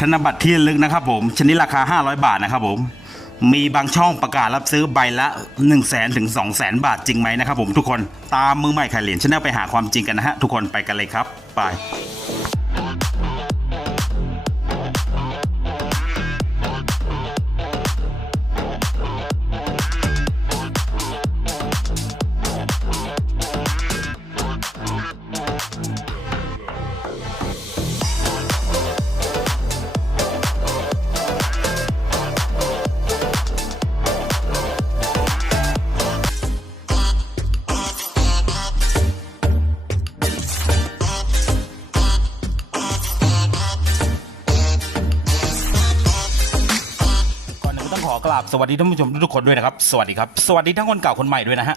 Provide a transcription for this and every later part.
ธนบัตรที่ระลึกนะครับผม ชนิดราคา 500 บาทนะครับผม มีบางช่องประกาศรับซื้อใบละ 1 0 0 0 0แถึงสองแสนบาทจริงไหมนะครับผมทุกคนตามมือใหม่ขายเหรียญชนะไปหาความจริงกันนะฮะทุกคนไปกันเลยครับไป ราบสวัสดีท่านผู้ชมทุกคนด้วยนะครับ สวัสดีครับสวัสดีทั้งคนเก่าคนใหม่ด้วยนะฮะ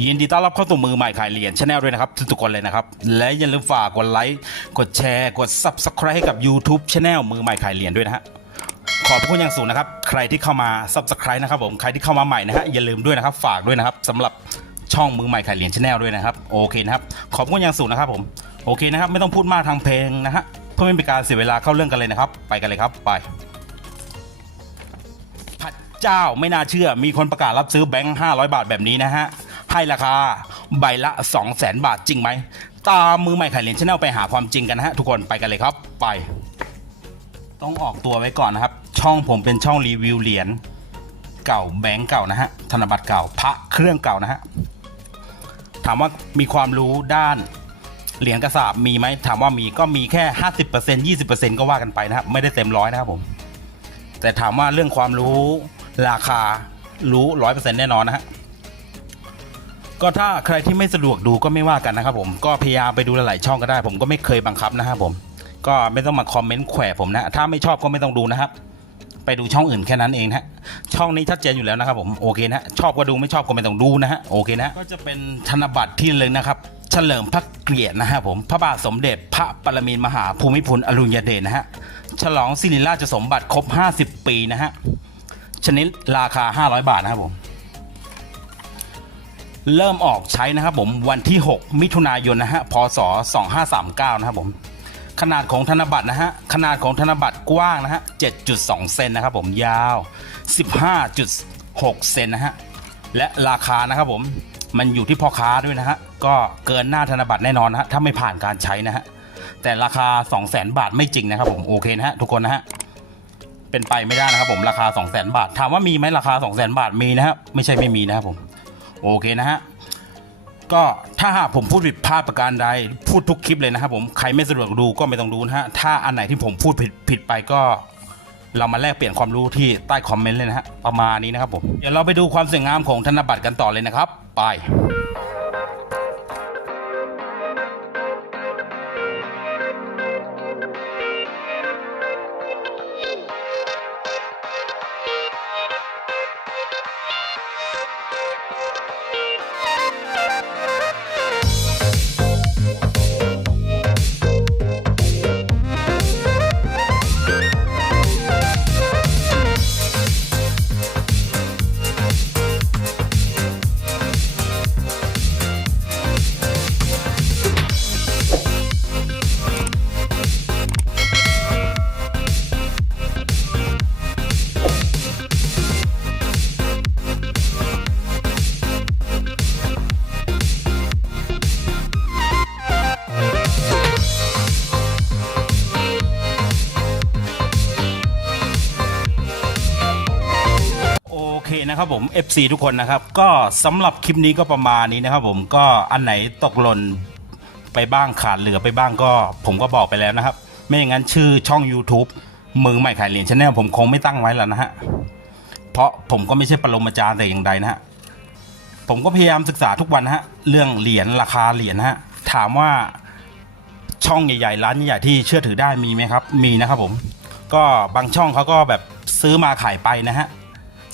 ยินดีต้อนรับเข้าสู่มือใหม่ขายเหรียญชาแนลด้วยนะครับ ทุกๆคนเลยนะครับ และอย่าลืมฝากกดไลค์กดแชร์กด Subscribe ให้กับ YouTube c h anel มือใหม่ขายเหรียญด้วยนะฮะขอบคุณอย่างสูงนะครับ ใครที่เข้ามา Subscribe นะครับผมใครที่เข้ามาใหม่นะฮะอย่าลืมด้วยนะครับ ฝากด้วยนะครับสำหรับช่องมือใหม่ขายเหรียญชาแนลด้วยนะครับโอเคนะครับขอบคุณอย่างสูงนะครับผมโอเคนะครับไม่ต้องพูดมากทางเพลงนะฮะเพื่อไม่เป็นการเสียเวลาเข้าเรื่องกันเลยนะครับ ไปกันเลยครับไป เจ้าไม่น่าเชื่อมีคนประกาศรับซื้อแบงค์500 บาทแบบนี้นะฮะ ให้ราคาใบละ 2 0 0 0 0 0 บาทจริงไหม ตามมือใหม่ขายเหรียญชาแนลไปหาความจริงกันนะฮะ ทุกคนไปกันเลยครับไป ต้องออกตัวไว้ก่อนนะครับ ช่องผมเป็นช่องรีวิวเหรียญเก่าแบงค์เก่านะฮะธนบัตรเก่าพระเครื่องเก่านะฮะถามว่ามีความรู้ด้านเหรียญกระสาบมีไหมถามว่ามีก็มีแค่ 50% 20%ก็ว่ากันไปนะครับ ไม่ได้เต็มร้อยนะครับผม แต่ถามว่าเรื่องความรู้ ราคารู้ร้อยเปอร์เซ็นต์แน่นอนนะฮะก็ถ้าใครที่ไม่สะดวกดูก็ไม่ว่ากันนะครับผมก็พยายามไปดูหลายๆช่องก็ได้ ผมก็ไม่เคยบังคับนะครับผมก็ไม่ต้องมาคอมเมนต์แขวะผมนะถ้าไม่ชอบก็ไม่ต้องดูนะครับ ไปดูช่องอื่นแค่นั้นเองนะฮะช่องนี้ชัดเจนอยู่แล้วนะครับผมโอเคนะชอบก็ดูไม่ชอบก็ไม่ต้องดูนะฮะโอเคนะก็จะเป็นธนบัตรที่เลยนะครับเฉลิมพระเกียรตินะฮะผมพระบาทสมเด็จพระปรมินมหาภูมิพลอดุลยเดชนะฮะฉลองศิริราชสมบัติครบ 50 ปีนะฮะ ชนิดราคา 500 บาทนะครับผม เริ่มออกใช้นะครับผมวันที่ 6 มิถุนายนนะฮะพศ 2539 นะครับผม ขนาดของธนบัตรนะฮะขนาดของธนบัตรกว้างนะฮะ 7.2 เซนนะครับผมยาว 15.6 เซนนะฮะและราคานะครับผมมันอยู่ที่พ่อค้าด้วยนะฮะก็เกินหน้าธนบัตรแน่นอนนะฮะถ้าไม่ผ่านการใช้นะฮะแต่ราคา 200,000 บาทไม่จริงนะครับผมโอเคนะฮะทุกคนนะฮะ เป็นไปไม่ได้นะครับผมราคา 200,000 บาท ถามว่ามีไหมราคา 200,000 บาทมีนะฮะไม่ใช่ไม่มีนะครับผม โอเคนะฮะก็ถ้าหากผมพูดผิดพลาดประการใดพูดทุกคลิปเลยนะครับผมใครไม่สะดวกดูก็ไม่ต้องดูนะฮะถ้าอันไหนที่ผมพูดผิดผิดไปก็เรามาแลกเปลี่ยนความรู้ที่ใต้คอมเมนต์เลยนะฮะประมาณนี้นะครับผมเดี๋ยวเราไปดูความสวยงามของธนบัตรกันต่อเลยนะครับ ไป นะครับผม FC ทุกคนนะครับ ก็สำหรับคลิปนี้ก็ประมาณนี้นะครับผมก็อันไหนตกหล่นไปบ้างขาดเหลือไปบ้างก็ ผมก็บอกไปแล้วนะครับ ไม่อย่างนั้นชื่อช่อง YouTube มือใหม่ขายเหรียญชาแนลผมคงไม่ตั้งไว้แล้วนะฮะเพราะผมก็ไม่ใช่ปรมาจารย์แต่อย่างใดนะฮะผมก็พยายามศึกษาทุกวันนะฮะเรื่องเหรียญราคาเหรียญนะฮะถามว่าช่องใหญ่ๆร้านใหญ่ๆที่เชื่อถือได้มีไหมครับ มีนะครับผม ก็บางช่องเขาก็แบบซื้อมาขายไปนะฮะ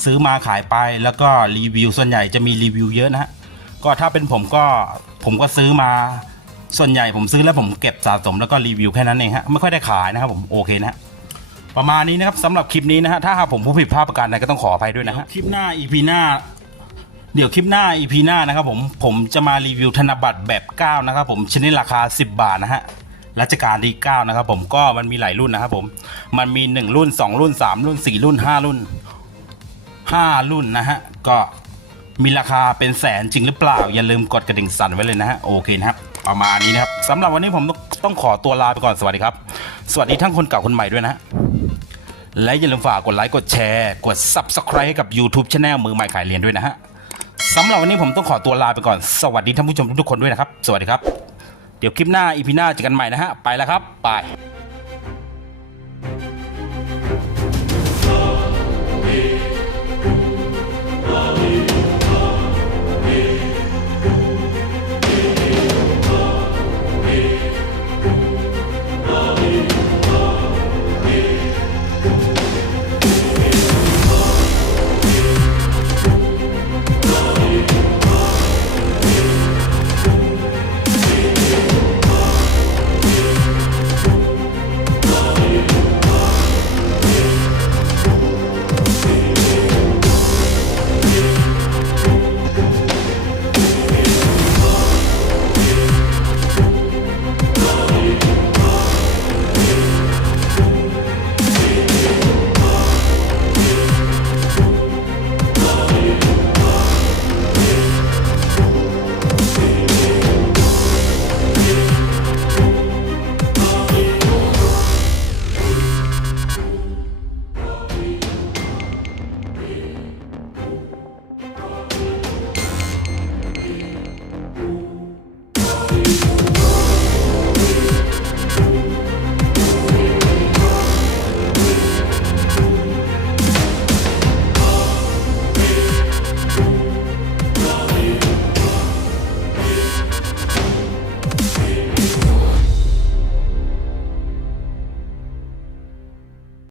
ซื้อมาขายไปแล้วก็รีวิวส่วนใหญ่จะมีรีวิวเยอะนะฮะก็ถ้าเป็นผมก็ผมก็ซื้อมาส่วนใหญ่ผมซื้อแล้วผมเก็บสะสมแล้วก็รีวิวแค่นั้นเองฮะไม่ค่อยได้ขายนะครับผมโอเคนะฮะประมาณนี้นะครับสำหรับคลิปนี้นะฮะถ้าหากผมผู้ผิดพลาดประการใดก็ต้องขออภัยด้วยนะฮะคลิปหน้า EP หน้า เดี๋ยวคลิปหน้า EP หน้านะครับผมผมจะมารีวิวธนบัตรแบบ9นะครับผมชนิดราคา 10 บาทนะฮะรัชกาลที่9นะครับผมก็มันมีหลายรุ่นนะครับผมมันมี 1 รุ่น 2 รุ่น 3 รุ่น 4 รุ่น 5 รุ่น 5 รุ่นนะฮะ ก็มีราคาเป็นแสนจริงหรือเปล่า อย่าลืมกดกระดิ่งสั่นไว้เลยนะฮะ โอเคนะครับประมาณนี้นะครับสำหรับวันนี้ผมต้องขอตัวลาไปก่อนสวัสดีครับ สวัสดีทั้งคนเก่าคนใหม่ด้วยนะฮะและอย่าลืมฝากกดไลค์กดแชร์ กด Subscribe ให้กับ YouTube Channel มือใหม่ขายเรียนด้วยนะฮะสำหรับวันนี้ผมต้องขอตัวลาไปก่อนสวัสดีท่านผู้ชมทุกคนด้วยนะครับ สวัสดีครับ เดี๋ยวคลิปหน้าอีพีหน้าเจอกันใหม่นะฮะไปแล้วครับบาย